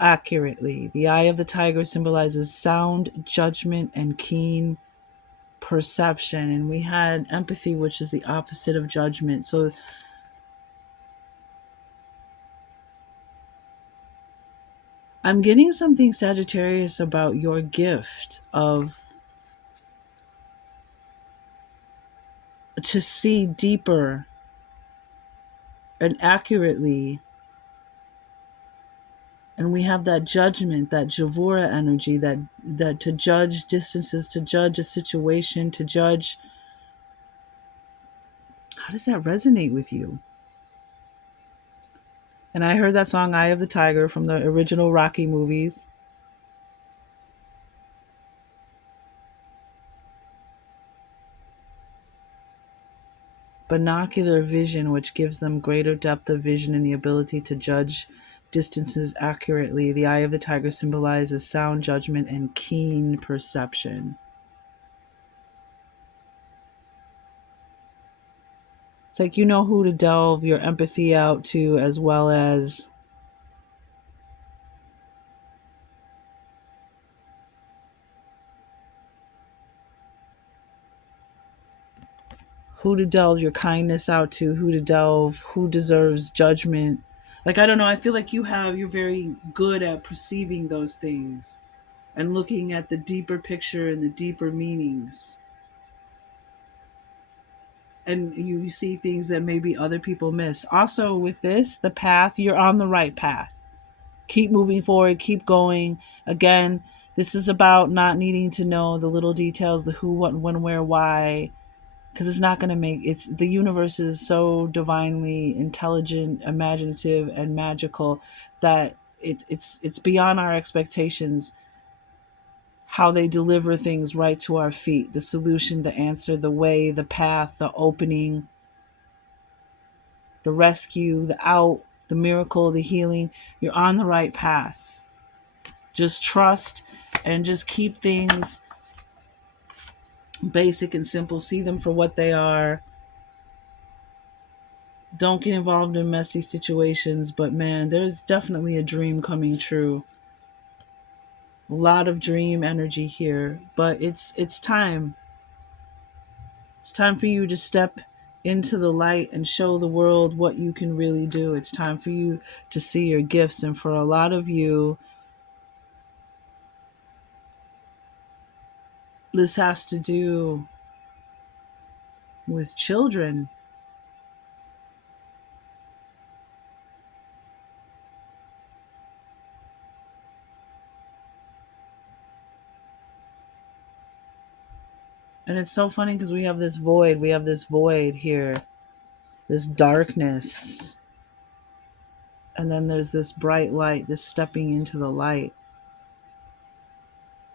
accurately. The eye of the tiger symbolizes sound judgment and keen perception. And we had empathy, which is the opposite of judgment. So I'm getting something, Sagittarius, about your gift of to see deeper and accurately. And we have that judgment, that Javura energy, that to judge distances, to judge a situation, to judge. How does that resonate with you? And I heard that song Eye of the Tiger from the original Rocky movies. Binocular vision, which gives them greater depth of vision and the ability to judge distances accurately. The eye of the tiger symbolizes sound judgment and keen perception. It's like you know who to delve your empathy out to, as well as who to delve your kindness out to, who deserves judgment. Like, I don't know, I feel like you're very good at perceiving those things and looking at the deeper picture and the deeper meanings. And you see things that maybe other people miss. Also, with this, you're on the right path. Keep moving forward, keep going. Again, This is about not needing to know the little details, the who, what, when, where, why, because it's not going to make it's the universe is so divinely intelligent, imaginative, and magical that it's beyond our expectations how they deliver things right to our feet, the solution, the answer, the way, the path, the opening, the rescue, the out, the miracle, the healing. You're on the right path. Just trust and just keep things basic and simple. See them for what they are. Don't get involved in messy situations, but man, there's definitely a dream coming true. A lot of dream energy here, but it's time. It's time for you to step into the light and show the world what you can really do. It's time for you to see your gifts, and for a lot of you, this has to do with children. And it's so funny because we have this void here, this darkness. And then there's this bright light, this stepping into the light,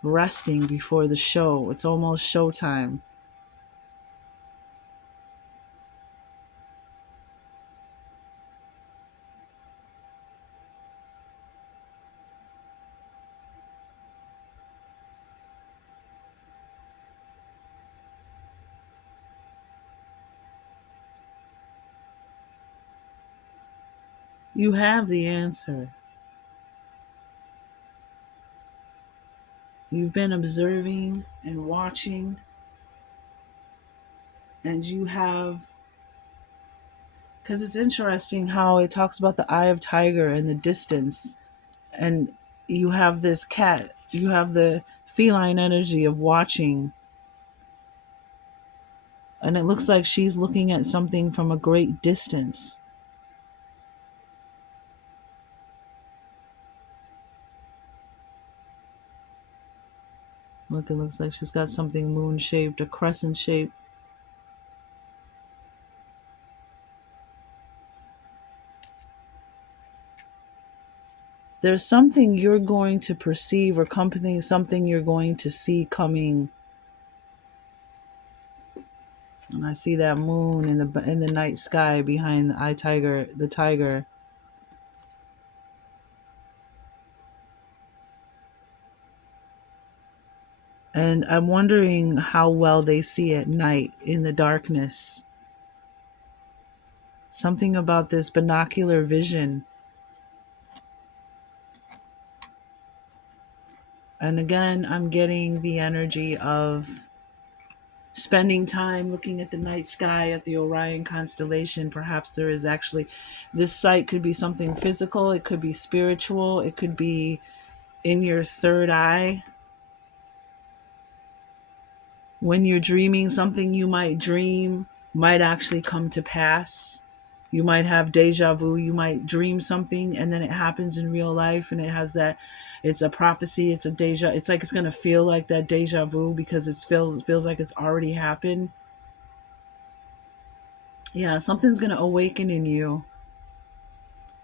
resting before the show. It's almost showtime. You have the answer. You've been observing and watching, and you have, because it's interesting how it talks about the eye of tiger and the distance, and you have this cat, you have the feline energy of watching, and it looks like she's looking at something from a great distance. Look, it looks like she's got something moon shaped, a crescent shape. There's something you're going to perceive, or company, something you're going to see coming. And I see that moon in the night sky behind the eye tiger, the tiger. And I'm wondering how well they see at night in the darkness. Something about this binocular vision. And again, I'm getting the energy of spending time looking at the night sky, at the Orion constellation. Perhaps there is actually, this sight could be something physical, it could be spiritual, it could be in your third eye. When you're dreaming, something you might dream might actually come to pass. You might have deja vu. You might dream something and then it happens in real life, and it has that, it's a prophecy, it's a deja, it's like it's going to feel like that deja vu because it feels like it's already happened. Yeah, something's going to awaken in you.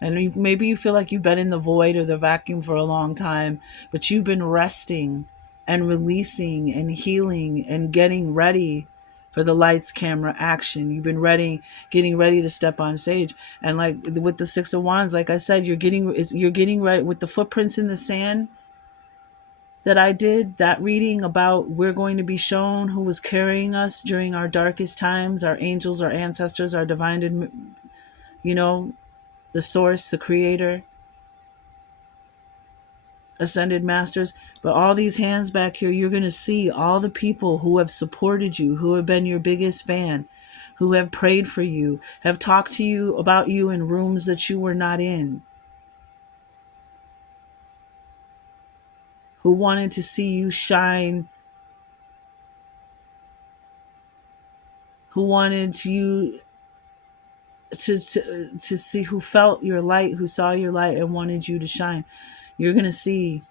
And maybe you feel like you've been in the void or the vacuum for a long time, but you've been resting and releasing and healing and getting ready for the lights, camera, action. You've been ready, getting ready to step on stage. And like with the Six of Wands, like I said, you're getting ready with the footprints in the sand that I did, that reading about we're going to be shown who was carrying us during our darkest times, our angels, our ancestors, our divine, you know, the source, the creator, ascended masters. But all these hands back here, you're going to see all the people who have supported you, who have been your biggest fan, who have prayed for you, have talked to you about you in rooms that you were not in, who wanted to see you shine, who wanted you to see, who felt your light, who saw your light and wanted you to shine. You're going to see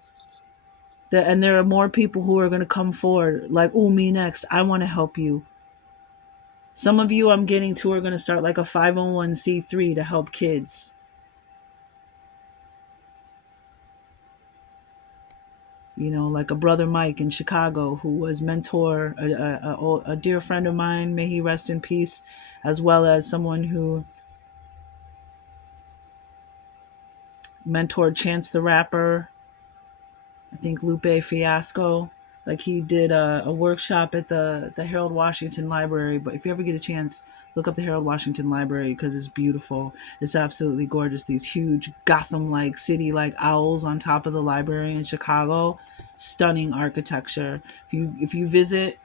And there are more people who are going to come forward like, oh, me next. I want to help you. Some of you I'm getting to are going to start like a 501c3 to help kids. You know, like a brother Mike in Chicago who was mentor, a dear friend of mine, may he rest in peace, as well as someone who mentored Chance the Rapper, I think Lupe Fiasco. Like he did a workshop at the Harold Washington Library. But if you ever get a chance, look up the Harold Washington Library because it's beautiful. It's absolutely gorgeous. These huge Gotham-like city-like owls on top of the library in Chicago. Stunning architecture. If you visit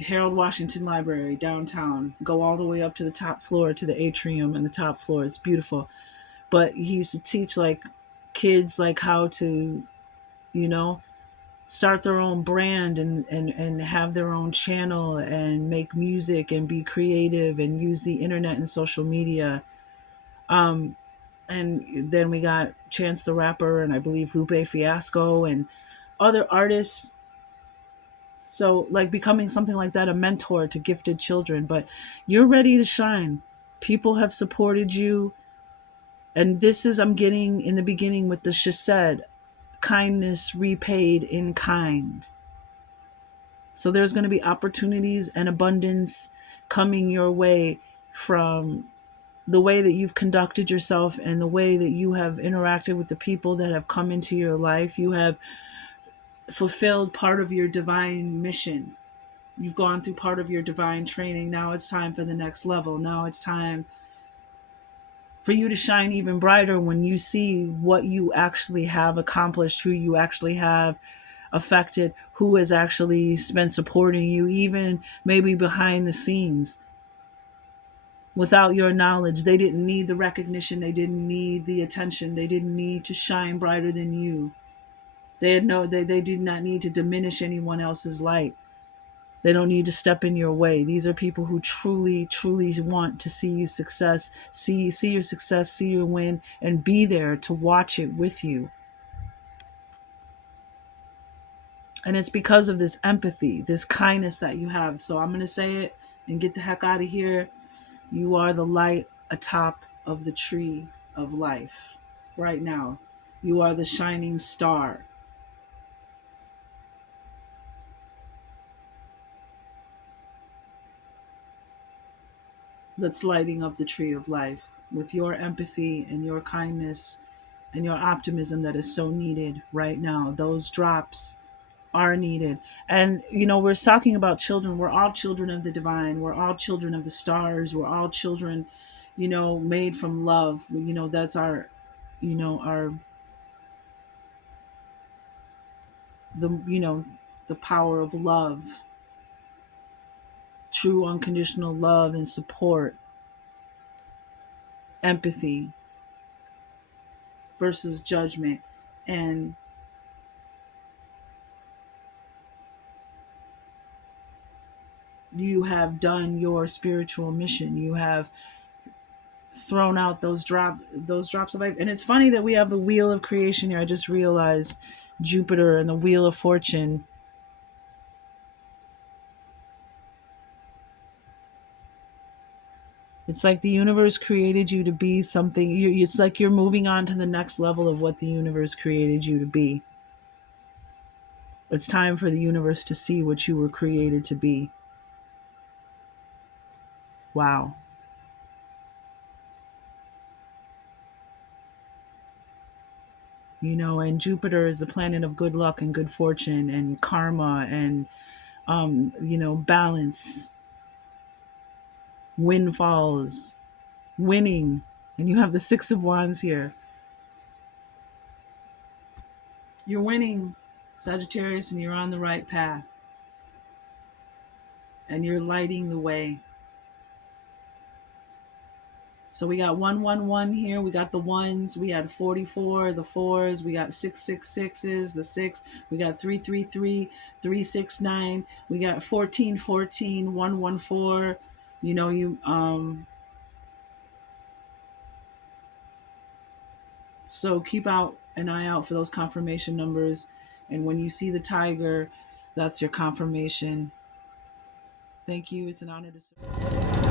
Harold Washington Library downtown, go all the way up to the top floor to the atrium and the top floor. It's beautiful. But he used to teach like kids like how to, you know, start their own brand and have their own channel and make music and be creative and use the internet and social media. Um, and then we got Chance the Rapper and I believe Lupe Fiasco and other artists. So, like becoming something like that, a mentor to gifted children. But you're ready to shine. People have supported you. And this is, I'm getting in the beginning with the Shased, kindness repaid in kind. So there's going to be opportunities and abundance coming your way from the way that you've conducted yourself and the way that you have interacted with the people that have come into your life. You have fulfilled part of your divine mission. You've gone through part of your divine training. Now it's time for the next level. Now it's time for you to shine even brighter when you see what you actually have accomplished, who you actually have affected, who has actually been supporting you, even maybe behind the scenes. Without your knowledge, they didn't need the recognition, they didn't need the attention, they didn't need to shine brighter than you. They did not need to diminish anyone else's light. They don't need to step in your way. These are people who truly, truly want to see you success, see your success, see your win, and be there to watch it with you. And it's because of this empathy, this kindness that you have. So I'm going to say it and get the heck out of here. You are the light atop of the tree of life right now. You are the shining star that's lighting up the tree of life with your empathy and your kindness and your optimism that is so needed right now. Those drops are needed. And, you know, we're talking about children. We're all children of the divine. We're all children of the stars. We're all children, you know, made from love. You know, that's our, you know, you know, the power of love, true unconditional love and support, empathy versus judgment. And you have done your spiritual mission. You have thrown out those drops of life. And it's funny that we have the wheel of creation here. I just realized Jupiter and the wheel of fortune. It's like the universe created you to be something. It's like you're moving on to the next level of what the universe created you to be. It's time for the universe to see what you were created to be. Wow. You know, and Jupiter is the planet of good luck and good fortune and karma and, you know, balance, windfalls, winning. And you have the Six of Wands here. You're winning, Sagittarius, and you're on the right path. And you're lighting the way. So we got 111 here. We got the ones. We had 44, the fours. We got 666s, the six. We got 333, 369. We got 1414, 114. You know, so keep out an eye out for those confirmation numbers. And when you see the tiger, that's your confirmation. Thank you. It's an honor to serve.